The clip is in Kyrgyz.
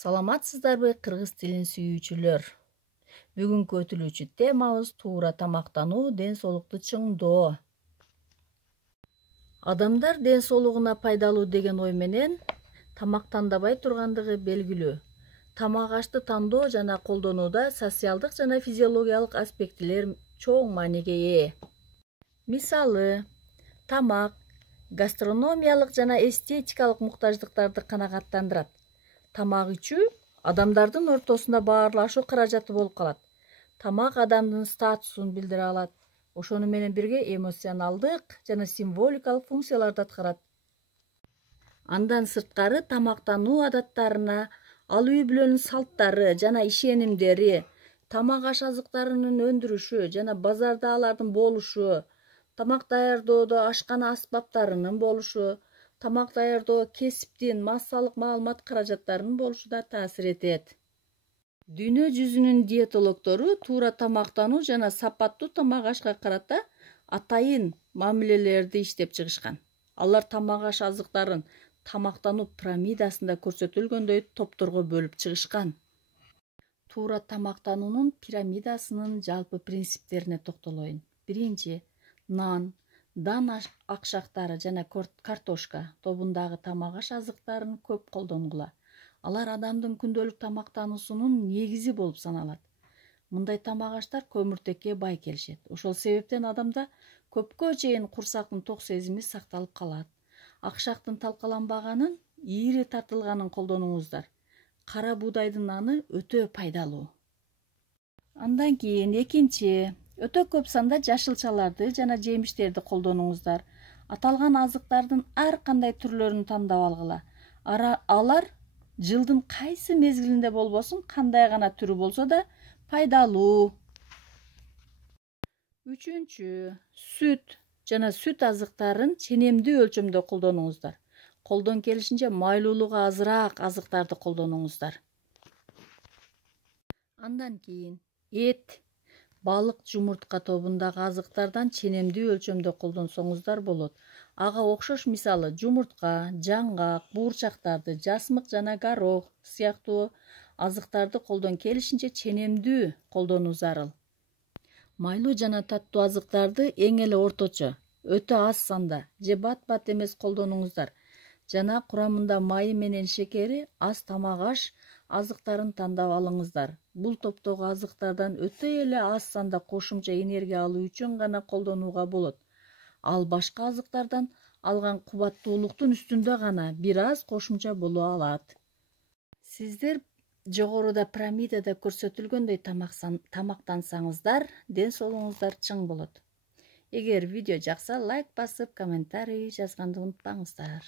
Саламатсыздарбы кыргыз тилин сүйүүчүлөр? Бүгүнкү өтүлүүчү темабыз туура тамактануу, ден соолукту чыңдоо. Адамдар ден соолугуна пайдалуу деген ой менен тамактанбай тургандыгы белгилүү. Тамак ашты тандоо жана колдонууда социалдык жана физиологиялык аспектилер чоң мааниге ээ. Мисалы, тамак гастрономиялык жана эстетикалык муктаждыктарды канагаттандырат. Тамак ичүү адамдардын ортосунда баарлашуу каражаты болуп калат. Тамак адамдын статусун билдире алат. Ошону менен бирге эмоционалдык жана символикалык функцияларды аткарат. Андан сырткары тамактануу адаттарына, ал үй бүлөнүн салттары жана ишенимдери, тамак аш азыктарынын өндүрүшү жана базарда алардын болушу, тамак даярдоодо ашкана аспаптарынын болушу, тамак даярдоо кесиптин массалык маалымат каражаттарынын болушу да таасир этет. Дүйнө жүзүнүн диетологдору туура тамактануу жана сапаттуу тамак ашка карата атайын мамилелерди иштеп чыгышкан. Алар тамак аш азыктарын тамактануу пирамидасында көрсөтүлгөндөй топторго бөлүп чыгышкан. Туура тамактануунун пирамидасынын жалпы принциптерине токтолоюн. Биринчи, нан, дан акшактары жана картошка тобундагы тамак аш азыктарын көп колдонгула. Алар адамдын күндөлүк тамактануусунун негизи болуп саналат. Мындай тамак аштар көмүртекке бай келишет. Ошол себептен адамда көпкө чейин курсактын ток сезими сакталып калат. Акшактын талкаланбаганын, ийри тартылганын колдонуңуздар. Кара буудайдын наны өтө пайдалуу. Андан кийин экинчи, өтө көп санда жашылчаларды жана жемиштерди колдонуңуздар. Аталган азыктардын ар кандай түрлөрүн тандап алгыла. Алар жылдын кайсы мезгилинде болбосун, кандай гана түрү болсо да пайдалуу. Үчүнчү, сүт жана сүт азыктарын ченемдүү өлчөмдө колдонуңуздар. Колдон келишинче майлуулугу азыраак азыктарды колдонуңуздар. Андан кийин эт, балык, жумуртка тобундагы азыктардан ченемдүү өлчөмдө колдонсоңуздар болот. Ага окшош мисалы жумуртка, жаңгак, буурчактарды, жасмык жана горох сыяктуу азыктарды колдон келишинче ченемдүү колдонуу зарыл. Майлуу жана таттуу азыктарды эң эле орточо, өтө аз санда же бат-бат эмес колдонуңуздар жана курамында майы менен шекери аз тамак аш азыктарын тандап алыңыздар. Бул топтогу азыктардан өтө эле аз санда кошумча энергия алуу үчүн гана колдонууга болот. Ал башка азыктардан алган кубаттуулуктун үстүндө гана бир аз кошумча боло алат. Сиздер жогоруда пирамидада көрсөтүлгөндөй тамактансаңыздар, ден соолугуңуздар чың болот. Эгер видео жакса, лайк басып, комментарий жазганды унутпаңыздар.